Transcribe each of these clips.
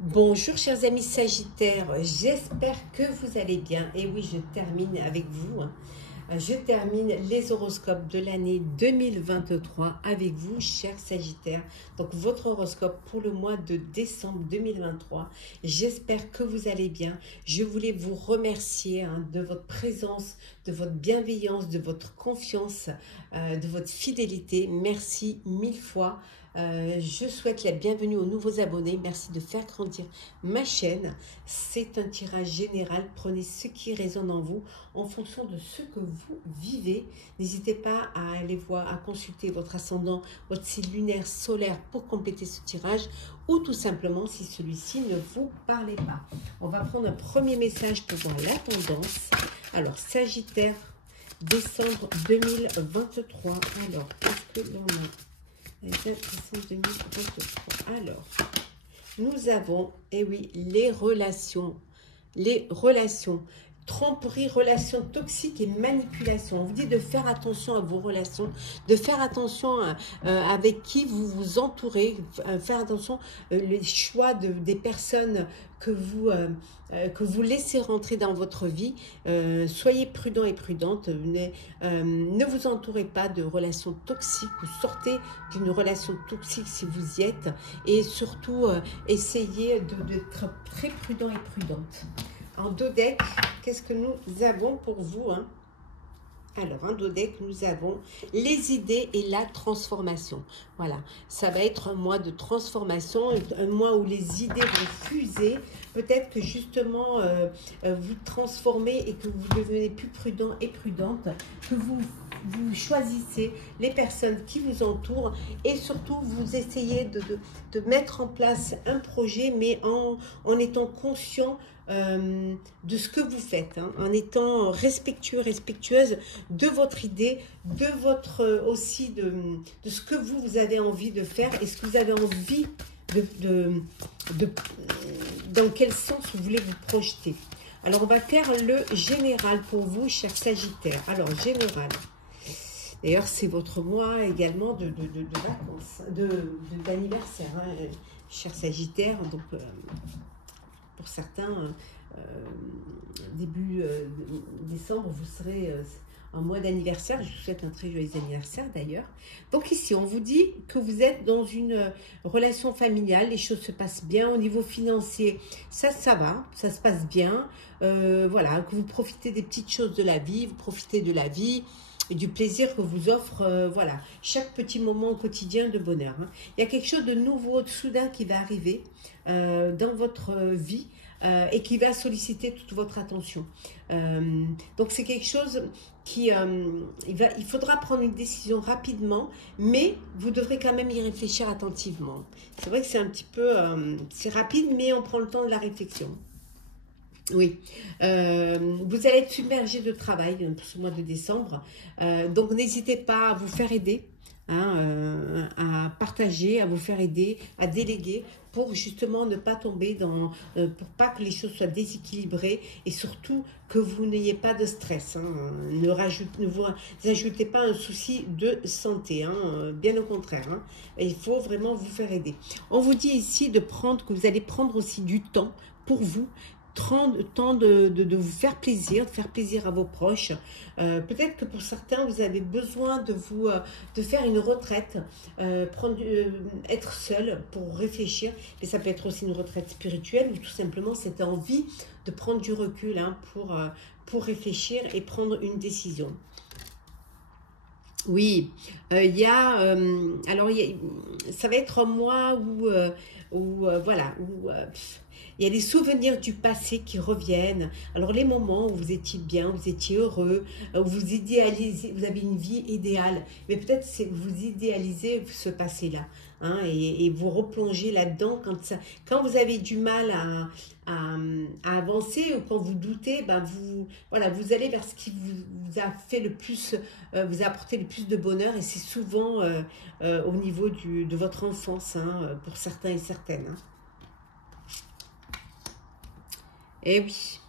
Bonjour chers amis Sagittaires, j'espère que vous allez bien. Et oui, je termine avec vous. Je termine les horoscopes de l'année 2023 avec vous, chers Sagittaires. Donc votre horoscope pour le mois de décembre 2023. J'espère que vous allez bien. Je voulais vous remercier de votre présence, de votre bienveillance, de votre confiance, de votre fidélité. Merci mille fois. Je souhaite la bienvenue aux nouveaux abonnés. Merci de faire grandir ma chaîne. C'est un tirage général. Prenez ce qui résonne en vous en fonction de ce que vous vivez. N'hésitez pas à aller voir, à consulter votre ascendant, votre signe lunaire, solaire pour compléter ce tirage ou tout simplement si celui-ci ne vous parlait pas. On va prendre un premier message pour voir la tendance. Alors, Sagittaire, décembre 2023. Alors, qu'est-ce que l'on a? Décembre 2023. Alors, nous avons, eh oui, les relations, tromperie, relations toxiques et manipulation. On vous dit de faire attention à vos relations, de faire attention avec qui vous vous entourez, faire attention les choix des personnes que vous laissez rentrer dans votre vie. Soyez prudent et prudente. Ne vous entourez pas de relations toxiques ou sortez d'une relation toxique si vous y êtes. Et surtout, essayez d'être très prudent et prudente. En dos deck, qu'est-ce que nous avons pour vous Alors, en dos deck, nous avons les idées et la transformation. Voilà, ça va être un mois de transformation, un mois où les idées vont fuser. Peut-être que justement, vous transformez et que vous devenez plus prudent et prudente, que vous choisissez les personnes qui vous entourent et surtout, vous essayez de mettre en place un projet, mais en étant conscient de ce que vous faites, en étant respectueux, respectueuse de votre idée, de votre aussi de ce que vous avez envie de faire et ce que vous avez envie dans quel sens vous voulez vous projeter. Alors on va faire le général pour vous, chers Sagittaires. Alors général. D'ailleurs, c'est votre mois également de vacances, d'anniversaire, chers Sagittaires. Donc pour certains, début décembre, vous serez en mois d'anniversaire. Je vous souhaite un très joyeux anniversaire d'ailleurs. Donc ici, on vous dit que vous êtes dans une relation familiale, les choses se passent bien. Au niveau financier, ça va, ça se passe bien. Voilà, que vous profitez des petites choses de la vie, vous profitez de la vie et du plaisir que vous offre, voilà, chaque petit moment au quotidien de bonheur. Il y a quelque chose de nouveau, de soudain qui va arriver dans votre vie et qui va solliciter toute votre attention. Donc c'est quelque chose qui, il faudra prendre une décision rapidement, mais vous devrez quand même y réfléchir attentivement. C'est vrai que c'est un petit peu, c'est rapide, mais on prend le temps de la réflexion. Oui, vous allez être submergé de travail pour ce mois de décembre, donc n'hésitez pas à vous faire aider, à partager, à vous faire aider, à déléguer pour justement ne pas tomber dans, pour pas que les choses soient déséquilibrées et surtout que vous n'ayez pas de stress. Ne vous ajoutez pas un souci de santé, bien au contraire. Il faut vraiment vous faire aider. On vous dit ici que vous allez prendre aussi du temps pour vous, temps de vous faire plaisir, de faire plaisir à vos proches. Peut-être que pour certains, vous avez besoin de faire une retraite, être seul pour réfléchir. Mais ça peut être aussi une retraite spirituelle ou tout simplement cette envie de prendre du recul pour réfléchir et prendre une décision. Oui, alors ça va être un mois où il y a des souvenirs du passé qui reviennent. Alors les moments où vous étiez bien, vous étiez heureux, où vous idéalisez, vous avez une vie idéale, mais peut-être vous idéalisez ce passé-là, et vous replongez là-dedans quand vous avez du mal à avancer ou quand vous doutez, vous allez vers ce qui vous a fait le plus, vous a apporté le plus de bonheur et c'est souvent au niveau de votre enfance, pour certains et certaines. Eh oui,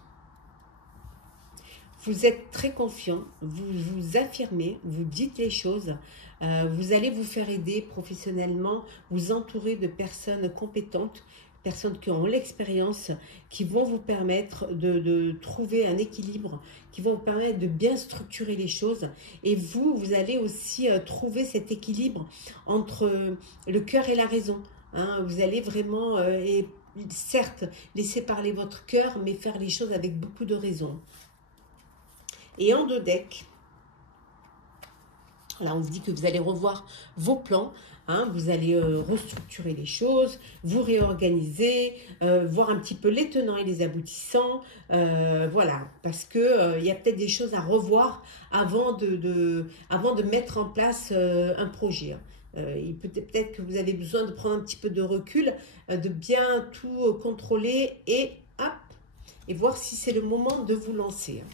vous êtes très confiant, vous vous affirmez, vous dites les choses, vous allez vous faire aider professionnellement, vous entourer de personnes compétentes personnes qui ont l'expérience, qui vont vous permettre de trouver un équilibre, qui vont vous permettre de bien structurer les choses. Et vous allez aussi trouver cet équilibre entre le cœur et la raison. Hein. Vous allez vraiment, et certes, laisser parler votre cœur, mais faire les choses avec beaucoup de raison. Et en 2 decks, là on vous dit que vous allez revoir vos plans, hein, vous allez restructurer les choses, vous réorganiser, voir un petit peu les tenants et les aboutissants, voilà, parce que il y a peut-être des choses à revoir avant de mettre en place un projet. Hein. Peut-être que vous avez besoin de prendre un petit peu de recul, de bien tout contrôler et hop, et voir si c'est le moment de vous lancer. Hein.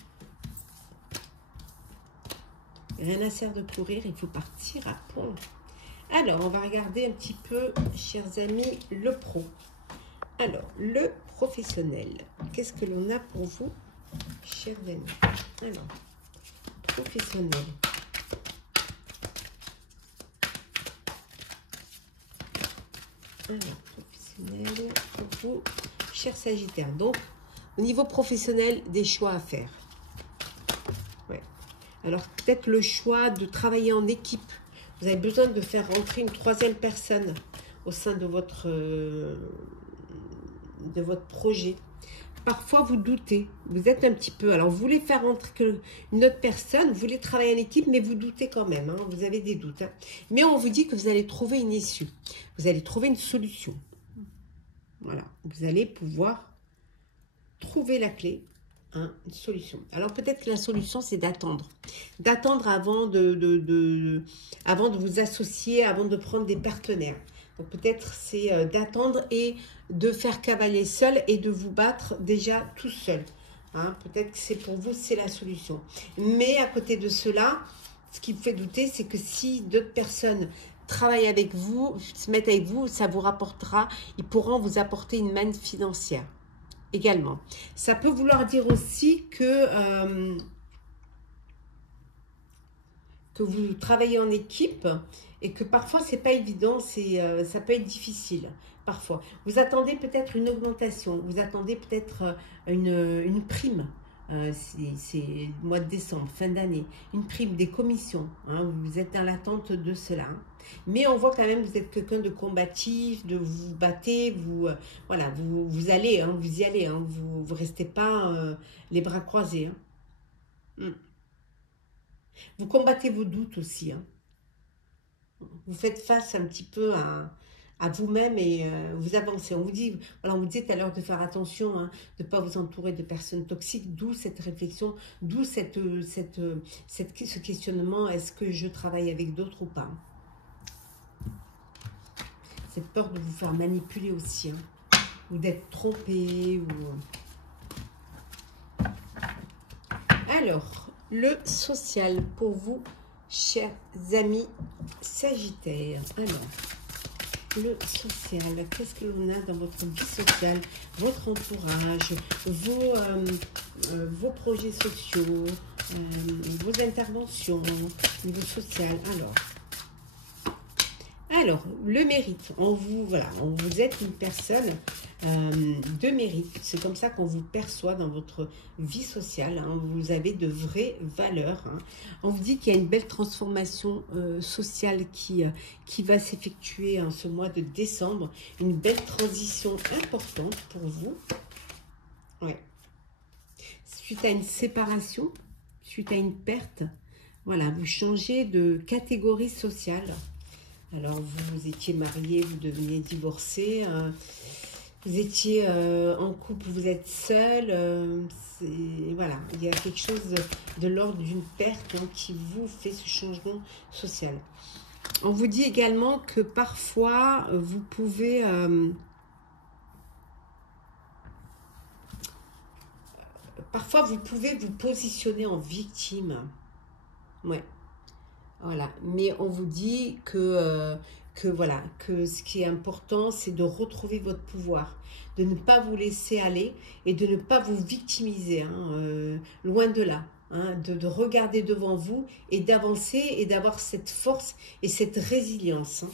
Rien à faire de courir, il faut partir à pont. Alors, on va regarder un petit peu, chers amis, le pro. Alors, le professionnel. Qu'est-ce que l'on a pour vous, chers amis? Alors, professionnel. Alors, professionnel pour vous, chers Sagittaires. Donc, au niveau professionnel, des choix à faire. Ouais. Alors, peut-être le choix de travailler en équipe. Vous avez besoin de faire rentrer une 3e personne au sein de votre projet. Parfois, vous doutez. Vous êtes un petit peu... Alors, vous voulez faire rentrer une autre personne, vous voulez travailler en équipe, mais vous doutez quand même. Hein, vous avez des doutes. Hein. Mais on vous dit que vous allez trouver une issue. Vous allez trouver une solution. Voilà. Vous allez pouvoir trouver la clé. Hein, une solution. Alors peut-être que la solution c'est d'attendre. D'attendre avant avant de vous associer, avant de prendre des partenaires. Donc peut-être c'est d'attendre et de faire cavalier seul et de vous battre déjà tout seul. Hein, peut-être que c'est pour vous, c'est la solution. Mais à côté de cela, ce qui me fait douter, c'est que si d'autres personnes travaillent avec vous, se mettent avec vous, ça vous rapportera, ils pourront vous apporter une manne financière. Également. Ça peut vouloir dire aussi que vous travaillez en équipe et que parfois c'est pas évident, ça peut être difficile parfois. Vous attendez peut-être une augmentation, vous attendez peut-être une prime. C'est le mois de décembre, fin d'année, une prime, des commissions, hein, vous êtes dans l'attente de cela. Hein. Mais on voit quand même que vous êtes quelqu'un de combatif, de vous battez, voilà, vous allez, hein, vous y allez, hein, vous ne restez pas les bras croisés. Hein. Vous combattez vos doutes aussi. Hein. Vous faites face un petit peu à vous-même et vous avancez. On vous dit, voilà, on vous dit tout à l'heure de faire attention, hein, de ne pas vous entourer de personnes toxiques, d'où cette réflexion, d'où ce questionnement, est-ce que je travaille avec d'autres ou pas? Cette peur de vous faire manipuler aussi, hein, ou d'être trompé. Alors, le social pour vous, chers amis Sagittaires. Alors, le social, qu'est-ce que l'on a dans votre vie sociale, votre entourage, vos projets sociaux, vos interventions au niveau social. Alors, le mérite, vous êtes une personne de mérite. C'est comme ça qu'on vous perçoit dans votre vie sociale. Hein. Vous avez de vraies valeurs. Hein. On vous dit qu'il y a une belle transformation sociale qui va s'effectuer en ce mois de décembre. Une belle transition importante pour vous. Ouais. Suite à une séparation, suite à une perte, voilà, vous changez de catégorie sociale. Alors, vous étiez marié, vous deveniez divorcé, vous étiez en couple, vous êtes seul. Voilà, il y a quelque chose de l'ordre d'une perte, hein, qui vous fait ce changement social. On vous dit également que parfois, vous pouvez... vous positionner en victime. Ouais. Voilà, mais on vous dit que ce qui est important, c'est de retrouver votre pouvoir, de ne pas vous laisser aller et de ne pas vous victimiser, hein, loin de là, hein, de regarder devant vous et d'avancer et d'avoir cette force et cette résilience. Hein.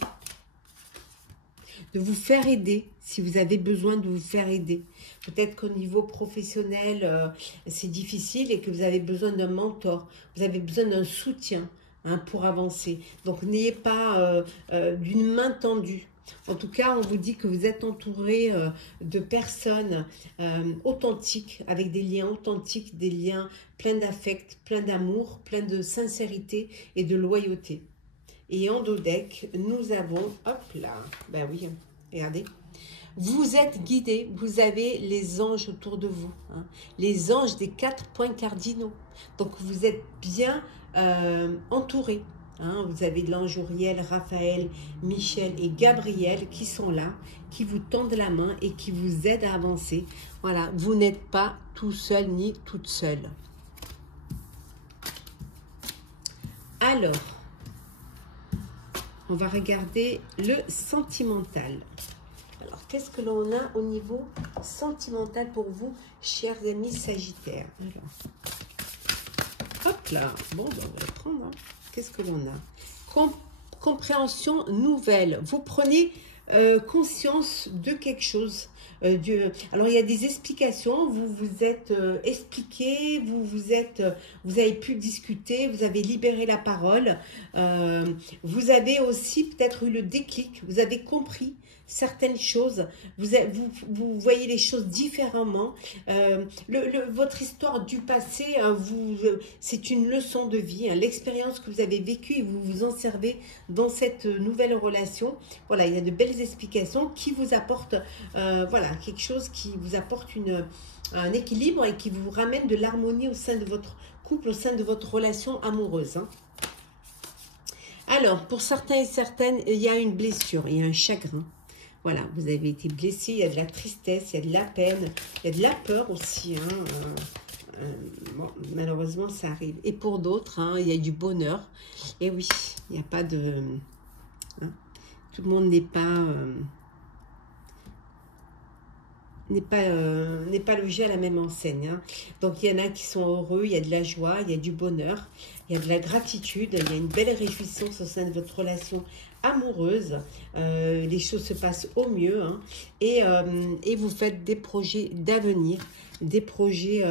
de vous faire aider, si vous avez besoin de vous faire aider. Peut-être qu'au niveau professionnel, c'est difficile et que vous avez besoin d'un mentor, vous avez besoin d'un soutien hein, pour avancer. Donc, n'ayez pas d'une main tendue. En tout cas, on vous dit que vous êtes entouré de personnes authentiques, avec des liens authentiques, des liens pleins d'affect, pleins d'amour, pleins de sincérité et de loyauté. Et en dos deck, nous avons, hop là, ben oui, regardez, vous êtes guidé, vous avez les anges autour de vous, hein, les anges des 4 points cardinaux. Donc, vous êtes bien entouré. Hein, vous avez l'ange Uriel, Raphaël, Michel et Gabriel qui sont là, qui vous tendent la main et qui vous aident à avancer. Voilà, vous n'êtes pas tout seul ni toute seule. Alors, on va regarder le sentimental. Alors, qu'est-ce que l'on a au niveau sentimental pour vous, chers amis Sagittaires? Alors, hop là, bon, ben, on va le prendre, hein. Qu'est-ce que l'on a? Compréhension nouvelle. Vous prenez conscience de quelque chose. Alors, il y a des explications. Vous vous êtes expliqué, vous avez pu discuter, vous avez libéré la parole. Vous avez aussi peut-être eu le déclic. Vous avez compris certaines choses, vous voyez les choses différemment. Votre histoire du passé, c'est une leçon de vie, hein, l'expérience que vous avez vécue et vous vous en servez dans cette nouvelle relation. Voilà, il y a de belles explications qui vous apportent, voilà, quelque chose qui vous apporte un équilibre et qui vous ramène de l'harmonie au sein de votre couple, au sein de votre relation amoureuse. Hein. Alors, pour certains et certaines, il y a une blessure, il y a un chagrin. Voilà, vous avez été blessé, il y a de la tristesse, il y a de la peine, il y a de la peur aussi. Hein, bon, malheureusement, ça arrive. Et pour d'autres, hein, il y a du bonheur. Et oui, il n'y a pas de... Hein, tout le monde n'est pas logé à la même enseigne. Hein. Donc, il y en a qui sont heureux, il y a de la joie, il y a du bonheur, il y a de la gratitude, il y a une belle réjouissance au sein de votre relation amoureuse. Les choses se passent au mieux. Hein. Et vous faites des projets d'avenir, des projets,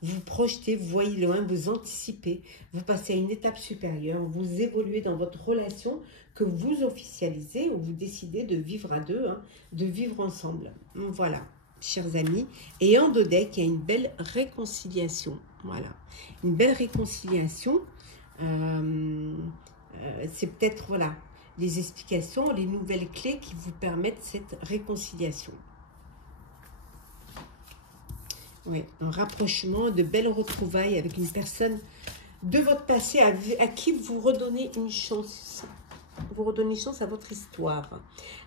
vous projetez, vous voyez loin, vous anticipez, vous passez à une étape supérieure, vous évoluez dans votre relation que vous officialisez ou vous décidez de vivre à deux, hein, de vivre ensemble. Voilà. Chers amis, et en dos deck, il y a une belle réconciliation. Voilà, une belle réconciliation. C'est peut-être, voilà, les explications, les nouvelles clés qui vous permettent cette réconciliation. Oui, un rapprochement, de belles retrouvailles avec une personne de votre passé à qui vous redonnez une chance. Vous redonnez une chance à votre histoire.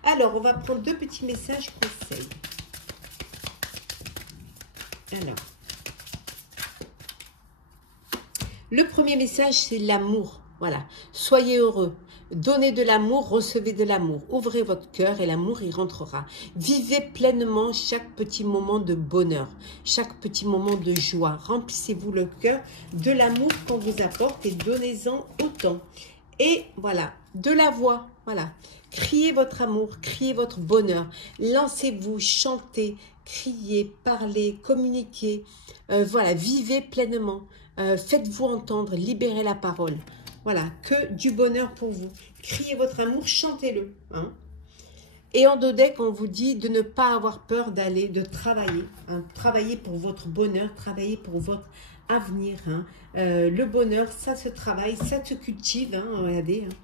Alors, on va prendre 2 petits messages conseils. Alors, le premier message, c'est l'amour. Voilà, soyez heureux. Donnez de l'amour, recevez de l'amour. Ouvrez votre cœur et l'amour y rentrera. Vivez pleinement chaque petit moment de bonheur, chaque petit moment de joie. Remplissez-vous le cœur de l'amour qu'on vous apporte et donnez-en autant. Et voilà, de la voix, voilà. Criez votre amour, criez votre bonheur. Lancez-vous, chantez, criez, parlez, communiquez. Voilà, vivez pleinement. Faites-vous entendre, libérez la parole. Voilà, que du bonheur pour vous. Criez votre amour, chantez-le. Hein. Et en dos deck, on vous dit de ne pas avoir peur d'aller, de travailler. Hein. Travailler pour votre bonheur, travailler pour votre avenir. Hein. Le bonheur, ça se travaille, ça se cultive. Hein, regardez. Hein.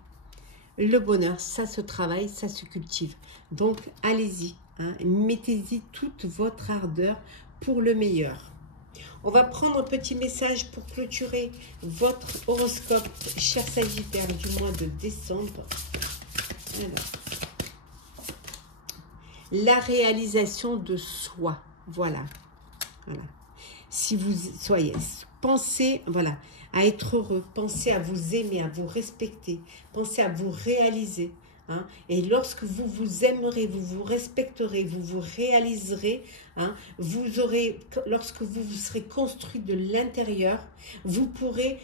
Le bonheur, ça se travaille, ça se cultive. Donc, allez-y. Hein. Mettez-y toute votre ardeur pour le meilleur. On va prendre un petit message pour clôturer votre horoscope, cher Sagittaire, du mois de décembre. Alors, la réalisation de soi. Voilà. Voilà. Si vous soyez, pensez, voilà, à être heureux, pensez à vous aimer, à vous respecter, pensez à vous réaliser. Hein, et lorsque vous vous aimerez, vous vous respecterez, vous vous réaliserez, hein, vous aurez, lorsque vous vous serez construit de l'intérieur, vous pourrez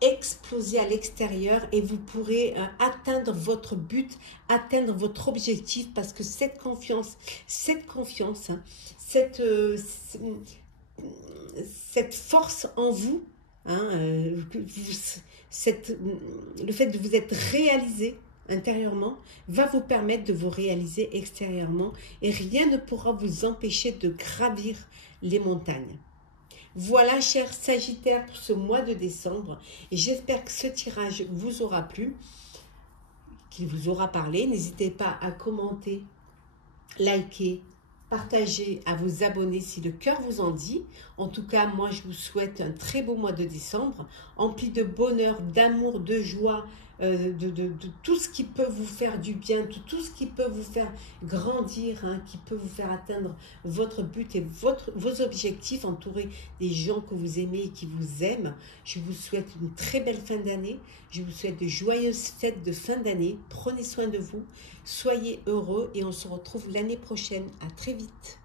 exploser à l'extérieur et vous pourrez atteindre votre but, atteindre votre objectif parce que cette confiance, hein, cette force en vous, hein, le fait de vous être réalisé intérieurement va vous permettre de vous réaliser extérieurement et rien ne pourra vous empêcher de gravir les montagnes. Voilà, chers Sagittaires, pour ce mois de décembre. Et j'espère que ce tirage vous aura plu, qu'il vous aura parlé. N'hésitez pas à commenter, liker, partager, à vous abonner si le cœur vous en dit. En tout cas, moi, je vous souhaite un très beau mois de décembre, empli de bonheur, d'amour, de joie, de tout ce qui peut vous faire du bien, tout ce qui peut vous faire grandir, hein, qui peut vous faire atteindre votre but et vos objectifs, entouré des gens que vous aimez et qui vous aiment. Je vous souhaite une très belle fin d'année. Je vous souhaite de joyeuses fêtes de fin d'année. Prenez soin de vous, soyez heureux et on se retrouve l'année prochaine. À très vite.